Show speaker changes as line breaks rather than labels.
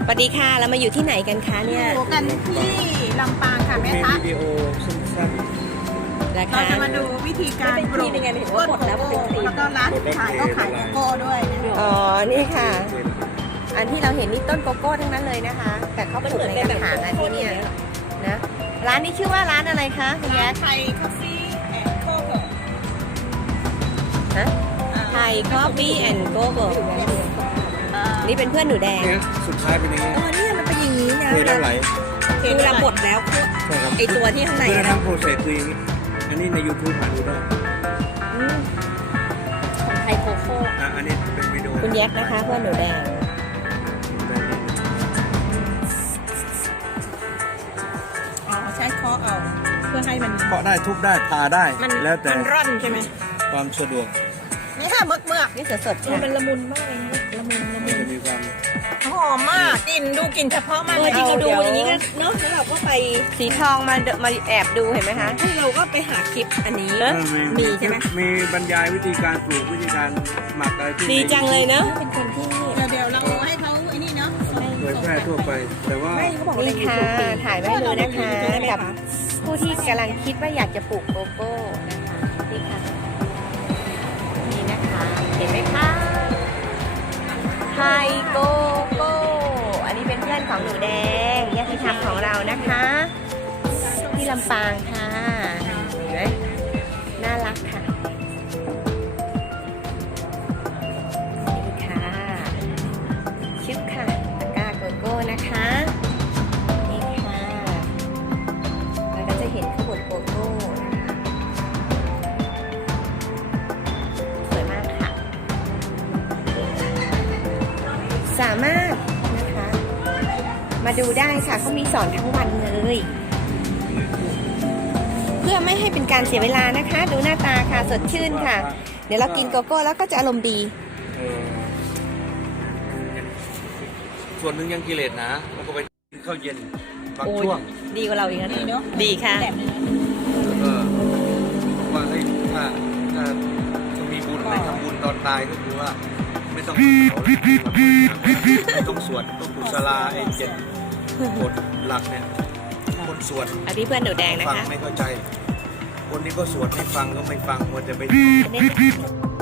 สวัสดีค่ะเรามาอยู่ที่ไหนกันคะเนี่ย
อยู่กันที่ลำปางค่ะแม่
มี
คะ
วิดีโอสั้น
นะ
เรา
คะ
จะมาดูวิธีการปลูกต้นโกโก้แล้วก็ร้านขายก็ขายโกโก้ด้วยนะ
อ๋อนี่ค่ะ
ๆ
อันที่เราเห็นนี่ต้นโกโก้ทั้งนั้นเลยนะคะ แต่เขาปลูกในกระถางอันที่เนี่ยนะร้านนี้ชื่อว่าร้านอะไรคะคุณแย้
ร้านไทยคาเฟ่แอนด์โกโก้
ฮะไทยคอฟฟี่แอนด์โกโก้นี่เป็นเพื่อนหนูแดง
เนี่ยสุดท้ายเป็นอย่างนี้
อ๋อเนี่ยมันเป็นอย่างนี้นะ
เทแล้วไหล
คือเราบดแล้ว
ใช่ครับ
ไอตัวที่ข้างใน
คือ
อะ
ทั้งโปรเซสคืออย่างนี้อันนี้ใน YouTube หาดูได้
ของไทยโกโก้
อันนี้เป็นวิดีโอ
คุณแยกนะคะเพื่อนหนูแดง
อ๋อใช้เคาะเอาเพื่อให้มัน
เคาะได้ทุบได้ทาได้
มัน
แล้วแต่
มันร่อนใช่ไหม
ความสะดวก
นี่ค่ะเมือก
นี่สดๆค่ะ
มันละมุนมากเลยนะละมุน
มันจะมีความ
หอมมากกลิ่นดูกลิ่นเฉพาะมาก
เอ
เล
อย จริงเราดู
เดี๋ยว
อย่างนี้ก็เนาะแล้วเราก็ไปสีทองมาแอบดูเห็นไหมคะเราก็ไปหาคลิปอันนี้ มีใช่ไหม
มีบรรยายวิธีการปลูกวิธีการหมักอะไรที่
ดีจังเลยเนาะเป็นคนที่
เดี๋ยวเราให้เขาไอ้นี่เนาะ
เผยแพร่ทั่วไป แต่ว่า
นี่ค่ะถ่ายไว้เลยนะคะกับผู้ที่กำลังคิดว่าอยากจะปลูกโกโก้นะคะนี่ค่ะนี่นะคะเห็นไหมคะไทยโกโก้อันนี้เป็นเพื่อนของหนูแดงญาติธรรมของเรานะคะ ที่ลำปางค่ะเห็นไหมน่ารักค่ะนี่ค่ะชึบค่ะตะกร้าโกโก้นะคะนี่ค่ะแล้วก็จะเห็นขบวนโกโก้นะคะสวยมากค่ะ สามารถนะคะ มาดูได้ค่ะเขามีสอนทั้งวันเลย เพื่อไม่ให้เป็นการเสียเวลานะคะ ดูหน้าตาค่ะสดชื่นค่ะ เดี๋ยวเรากินโกโก้แล้วก็จะอารมณ์ดี
เอ่อส่วนหนึ่งยังกิเลสนะแล้วก็ไปกินข้าวเย็นบางช่วง
ดีกว่าเราอีกนะดีค่ะ
แล้วก็ว่าให้ถ้าจะมีบุญในทำบุญตอนตายก็คือว่า ไม่ต้องเผาแล้วไม่ต้องสวดต้องกุศลาไอ้7 บทหลักเนี่ยคนสวด
อันนี้เพื่อนหนูแดงนะ
ฟัง
คะ
ไม่เข้าใจ คนนี้ก็สวดให้ฟังก็ไม่ฟังมันจะไป
เล่น